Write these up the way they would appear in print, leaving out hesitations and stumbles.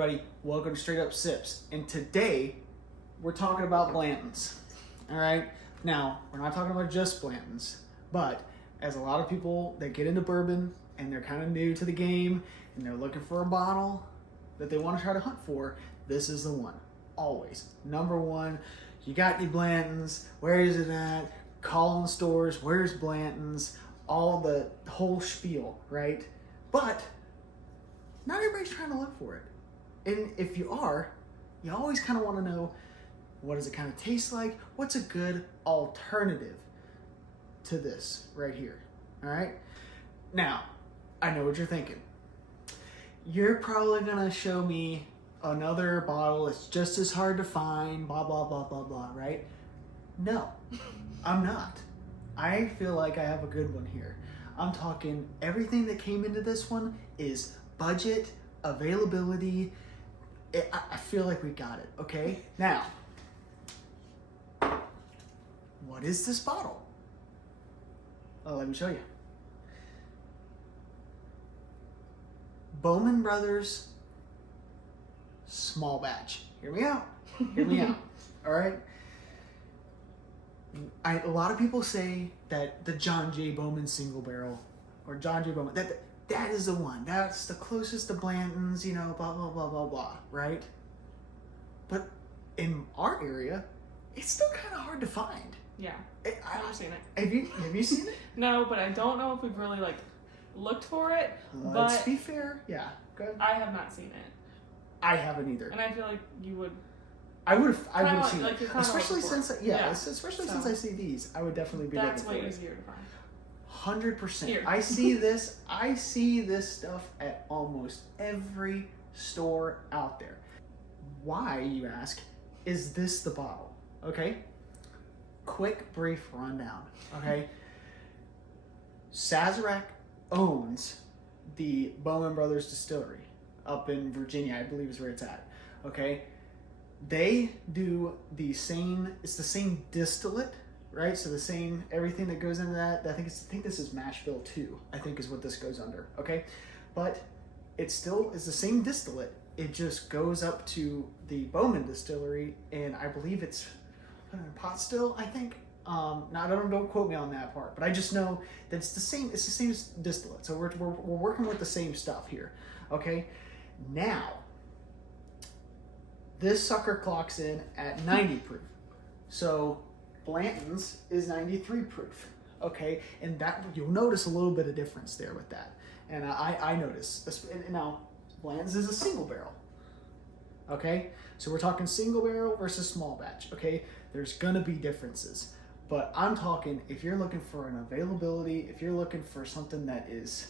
everybody, welcome to Straight Up Sips. And today, we're talking about Blantons. Alright? Now, we're not talking about just Blantons, but as a lot of people that get into bourbon and they're kind of new to the game and they're looking for a bottle that they want to try to hunt for, this is the one. Always. Number one, you got any Blantons? Where is it at? Call in stores, where's Blantons? All the whole spiel, right? But not everybody's trying to look for it. And if you are, you always kind of want to know, what does it kind of taste like? What's a good alternative to this right here? All right? Now, I know what you're thinking. You're probably going to show me another bottle that's just as hard to find, blah, blah, blah, blah, blah, right? No, I'm not. I feel like I have a good one here. I'm talking everything that came into this one is budget, availability. I feel like we got it, okay? Now, what is this bottle? Oh, let me show you. Bowman Brothers Small Batch. Hear me out. Hear me out. All right? A lot of people say that the John J. Bowman single barrel, or John J. Bowman, that is the one. That's the closest to Blantons, you know, blah, blah, blah, blah, blah, right? But in our area, it's still kind of hard to find. Yeah, I've never seen it. Have you seen it? No, but I don't know if we've really, looked for it. Let's be fair. Yeah, go ahead. I have not seen it. I haven't either. And I feel like you would... I would have seen it. Especially since, yeah. Especially since I see these. I would definitely be looking for it. That's way easier to find. 100%. I see this stuff at almost every store out there. Why, you ask, is this the bottle? Okay? Quick, brief rundown. Okay? Sazerac owns the Bowman Brothers Distillery up in Virginia, I believe is where it's at. Okay? They do the same, it's the same distillate, right? So the same, everything that goes into that, I think this is mash bill 2, I think is what this goes under, okay? But it still is the same distillate. It just goes up to the Bowman Distillery, and I believe it's put in a pot still, I think. Now don't quote me on that part, but I just know that it's the same distillate. So we're working with the same stuff here, okay? Now, this sucker clocks in at 90 proof. So Blantons is 93 proof, okay? And that, you'll notice a little bit of difference there with that. And I notice. Now, Blantons is a single barrel, okay? So we're talking single barrel versus small batch, okay? There's gonna be differences. But I'm talking, if you're looking for an availability, if you're looking for something that is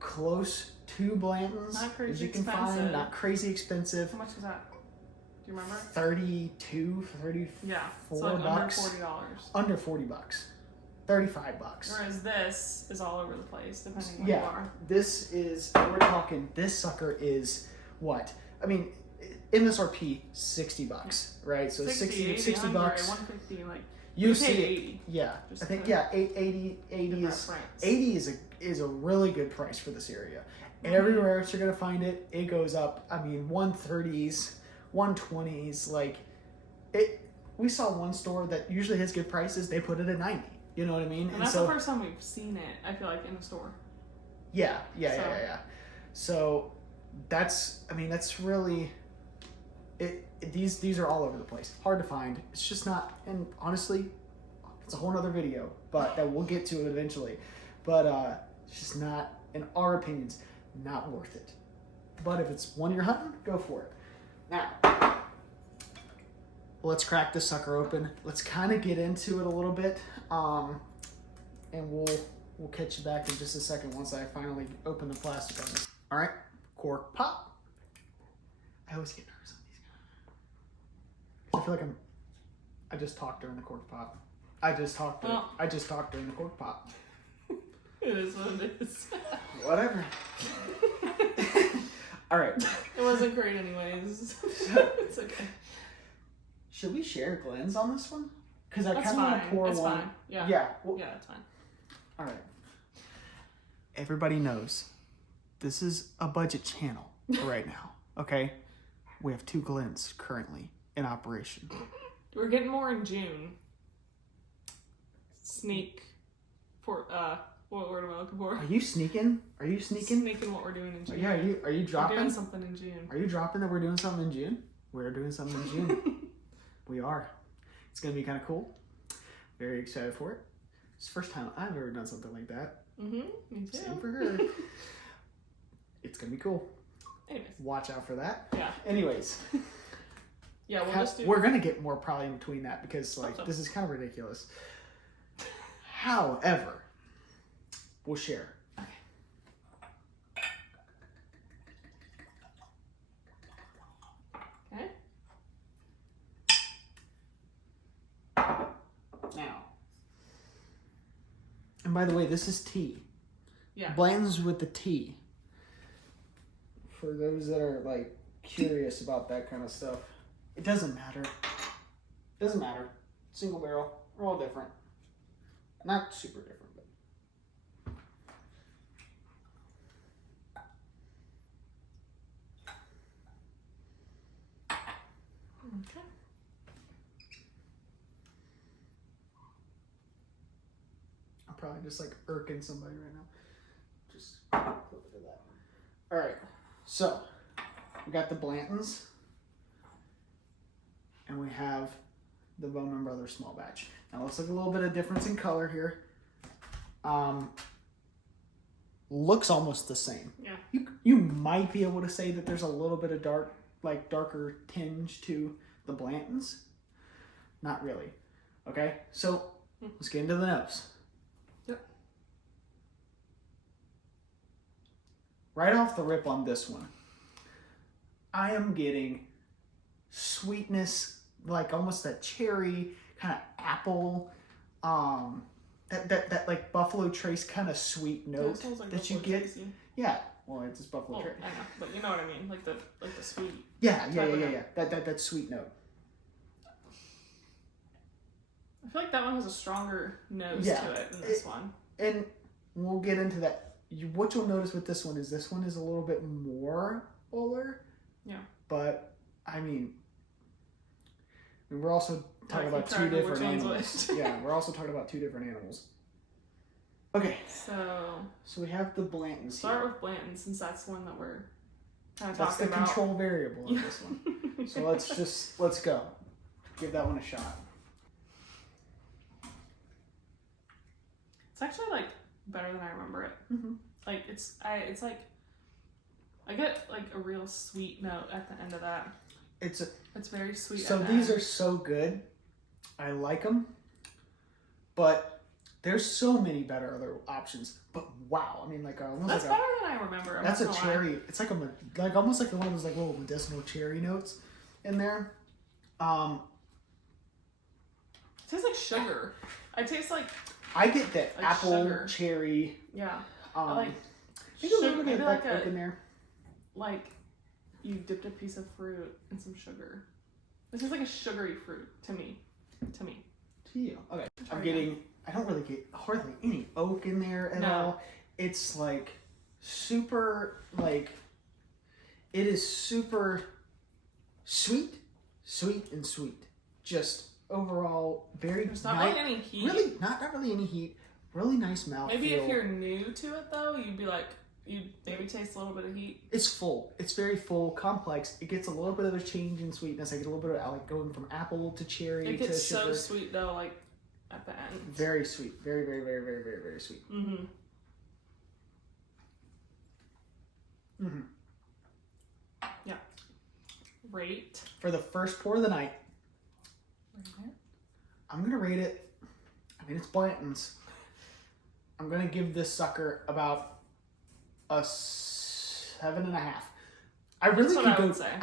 close to Blantons, as you can find, not crazy expensive. How much is that? Do you remember? 32, 34 yeah, so bucks. Under $40. Under 40 bucks. 35 bucks. Whereas this is all over the place, depending on where you are. This is, we're talking, this sucker is what? I mean, MSRP, 60 bucks, right? So 60 bucks. 150, you see 80. Yeah. Just I think, 80 is a really good price for this area. Mm-hmm. Everywhere else you're going to find it, it goes up, 130s, 120s, we saw one store that usually has good prices, they put it at 90. You know what I mean? And that's the first time we've seen it, I feel like, in a store. Yeah. So that's really these are all over the place. Hard to find. It's just not, and honestly, it's a whole nother video, but that we'll get to it eventually. But it's just not, in our opinions, not worth it. But if it's one you're hunting, go for it. Now, let's crack this sucker open. Let's kind of get into it a little bit, and we'll catch you back in just a second once I finally open the plastic on this. All right, cork pop. I always get nervous on these guys. I feel like I just talked during the cork pop. I just talked during the cork pop. It is what it is. Whatever. All right. It wasn't great anyways. It's okay. Should we share Glenn's on this one? Because I That's kind of want to pour It's one. fine. Yeah. Yeah. Yeah, that's fine. All right. Everybody knows this is a budget channel right now. Okay, we have 2 Glens currently in operation. We're getting more in June. Sneak for what word am I looking for? Are you sneaking? Are you sneaking? Sneaking what we're doing in June. Yeah, are you dropping? We're doing something in June. Are you dropping that we're doing something in June? We're doing something in June. We are. It's gonna be kind of cool. Very excited for it. It's the first time I've ever done something like that. Me too. Same for her. It's gonna be cool. Anyways. Watch out for that. Yeah. Anyways. Yeah, we'll just do... We're gonna get more probably in between that because like so. this is kind of ridiculous. However, we'll share. Okay. Now. And by the way, this is tea. Yeah. Blantons with the tea. For those that are like curious about that kind of stuff. It doesn't matter. Doesn't matter. Single barrel. We're all different. Not super different, but. Okay. I'm probably just like irking somebody right now. Just a little bit of that. All right. So we got the Blantons. And we have the Bowman Brothers small batch. Now let's look at a little bit of difference in color here. Looks almost the same. Yeah. You might be able to say that there's a little bit of darker tinge to the Blantons. Not really. Okay, so let's get into the nose. Yep. Right off the rip on this one, I am getting sweetness, like almost that cherry kind of apple, that like Buffalo Trace kind of sweet note like that you Buffalo get. Trace-y. Yeah, well, it's just Buffalo Trace. I know, but you know what I mean, like the sweet. Yeah. That sweet note. I feel like that one has a stronger nose to it than this one. And we'll get into that. What you'll notice with this one is a little bit more fuller. Yeah. But I mean, we're also talking about 2 different animals. Yeah, we're also talking about 2 different animals. Okay. So we have the Blantons. Start with Blanton since that's the one that we're kind of That's talking the about. control variable in this one. So let's go. Give that one a shot. It's actually like better than I remember it. Mm-hmm. Like it's like I get like a real sweet note at the end of that. It's very sweet. So these are so good. I like them, but there's so many better other options. But wow, I mean, like almost that's like better than I remember. That's a cherry. It's like almost like one of those like little medicinal cherry notes in there. It tastes like sugar. I get that like apple sugar. Cherry. Yeah. Maybe Sugar, a little bit maybe of like oak in there. Like you dipped a piece of fruit in some sugar. This is like a sugary fruit to me. To you. Okay. I don't really get hardly any oak in there at all. It's like super, like, it is super sweet. Just overall very There's not really any heat. Really, not really any heat. Really nice mouthfeel. Maybe if you're new to it though, you'd be like, you'd maybe taste a little bit of heat. It's full. It's very full, complex. It gets a little bit of a change in sweetness. I get a little bit of like going from apple to cherry to sugar. It gets so sweet though, like at the end. Very sweet. Very, very, very, very, very, very sweet. Mm-hmm. Yeah. Rate. For the first pour of the night, I'm going to rate it. I mean, it's Blantons. I'm going to give this sucker about a 7.5. I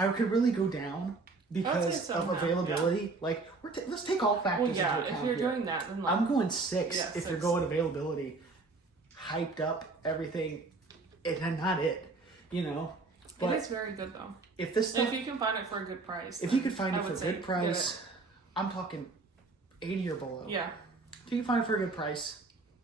could really go down because of availability. Yeah. Like, let's take all factors into account. If you're doing that, then I'm going 6 if you're going availability. Hyped up, everything, and not it, you know. But it is very good though. If you can find it for a good price. If you could find it for a good price, I'm talking 80 or below. Yeah. If you can find it for a good price,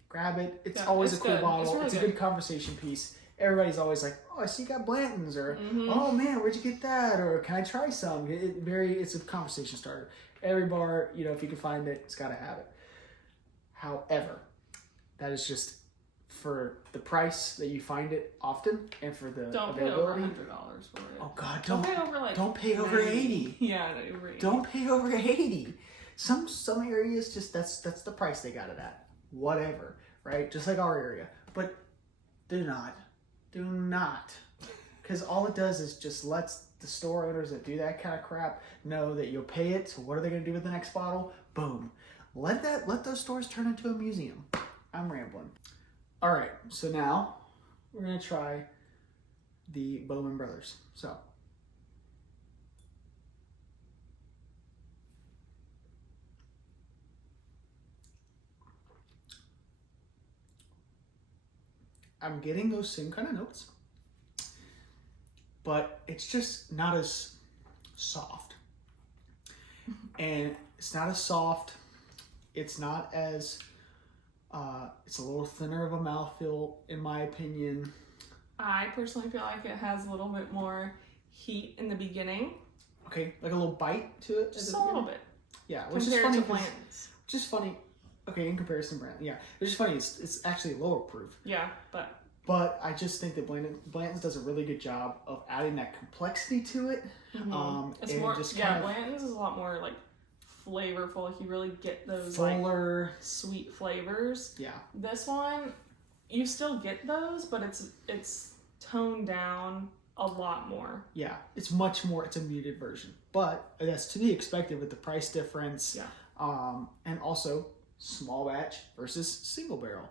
grab it. It's always a cool bottle. It's a good conversation piece. everybody's always like, oh, I see you got Blantons, or oh man, where'd you get that, or can I try some? It's a conversation starter. Every bar, you know, if you can find it, it's got to have it. However, that is just for the price that you find it often, and for the don't availability. Pay over $100 for it. Oh God, don't pay over like don't pay over 80. Yeah, over 80. Don't pay over 80. Some areas just that's the price they got it at. Whatever, right? Just like our area, but do not, because all it does is just lets the store owners that do that kind of crap know that you'll pay it. So what are they going to do with the next bottle? Boom. Let those stores turn into a museum. I'm rambling. All right, so now we're going to try the Bowman Brothers. So I'm getting those same kind of notes, but it's just not as soft. And it's not as soft. It's not as, it's a little thinner of a mouthfeel, in my opinion. I personally feel like it has a little bit more heat in the beginning. Okay, like a little bite to it? Just a little bit. Yeah, which is funny. Just funny. Okay, in comparison to Brand, yeah. It's just funny, it's actually lower proof. Yeah, But I just think that Blantons does a really good job of adding that complexity to it. It's more, Blantons is a lot more like flavorful. Like you really get those fuller, like sweet flavors. Yeah. This one, you still get those, but it's toned down a lot more. Yeah, it's much more. It's a muted version, but that's to be expected with the price difference. Yeah. And also small batch versus single barrel.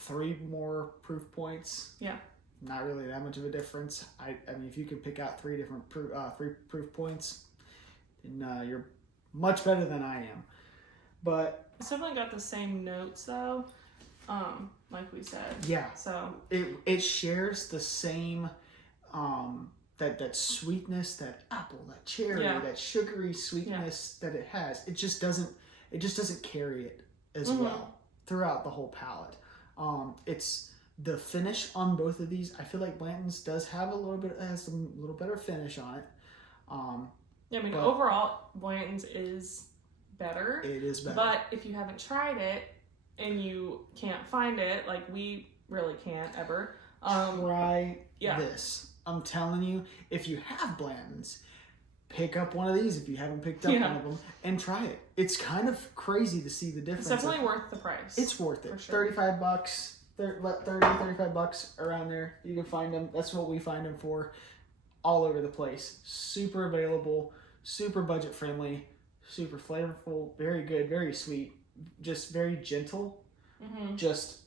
3 more proof points. Yeah. Not really that much of a difference. I mean, if you can pick out 3 different three proof points, then you're much better than I am. But it's definitely got the same notes though, like we said. Yeah. So it shares the same that sweetness, that apple, that cherry, that sugary sweetness that it has. It just doesn't carry it as well throughout the whole palate. It's the finish on both of these. I feel like Blantons has a little better finish on it. Yeah, I mean, overall, Blantons is better. It is better. But if you haven't tried it and you can't find it, like we really can't ever, try this. I'm telling you, if you have Blantons, pick up one of these if you haven't picked up one of them and try it. It's kind of crazy to see the difference. It's definitely worth the price. It's worth it. For sure. $35, $35 around there. You can find them. That's what we find them for all over the place. Super available, super budget friendly, super flavorful, very good, very sweet, just very gentle. Just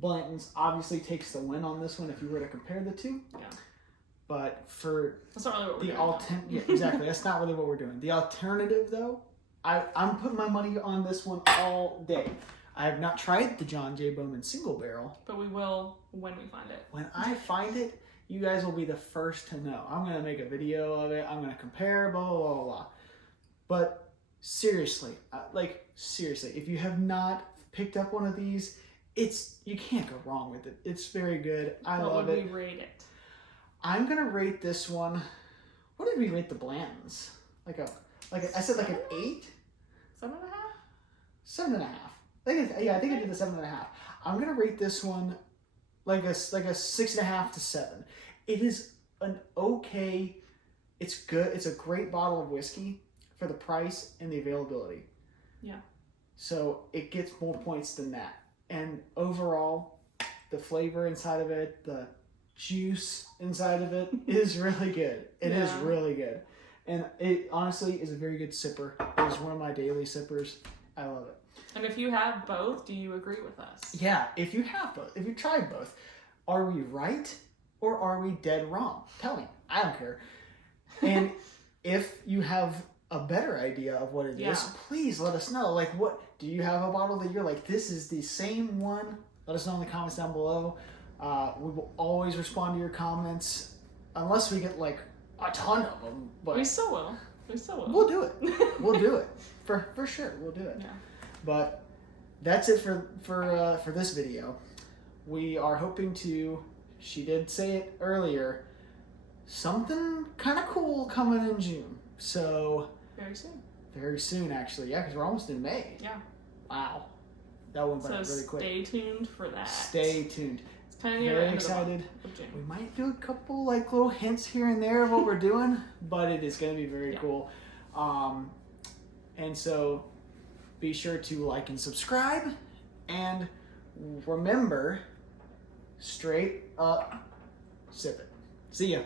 Blantons obviously takes the win on this one if you were to compare the two. Yeah. But for that's not really what we're doing. Yeah, exactly. That's not really what we're doing. The alternative, though, I'm putting my money on this one all day. I have not tried the John J. Bowman single barrel, but we will when we find it. When I find it, you guys will be the first to know. I'm gonna make a video of it. I'm gonna compare, blah blah blah blah. But seriously, if you have not picked up one of these, you can't go wrong with it. It's very good. I love it. What would we rate it? I'm gonna rate this one. What did we rate the Blantons? I said like an 8? 7.5? 7.5. I think I did the 7.5. I'm gonna rate this one like a 6.5 to 7. It is an okay. It's good. It's a great bottle of whiskey for the price and the availability. Yeah. So it gets more points than that. And overall, the flavor inside of it, the juice inside of it is really good. It is really good. And it honestly is a very good sipper. It is one of my daily sippers. I love it. And if you have both, do you agree with us? Yeah, if you have both, if you tried both, are we right or are we dead wrong? Tell me. I don't care. And if you have a better idea of what it is, please let us know. Like, what do you have a bottle that you're like, this is the same one? Let us know in the comments down below. We will always respond to your comments, unless we get like a ton of them. But we still will. We'll do it. We'll do it for sure. We'll do it. Yeah. But that's it for this video. we are hoping to, she did say it earlier, something kind of cool coming in June. So very soon. Very soon, actually. Yeah, because we're almost in May. Yeah. Wow. That went by really quick. Stay tuned for that. Stay tuned. It's kind of near Very the excited. Of June. We might do a couple like little hints here and there of what we're doing, but it is going to be very cool. And so be sure to like and subscribe, and remember, straight up sip it. See ya.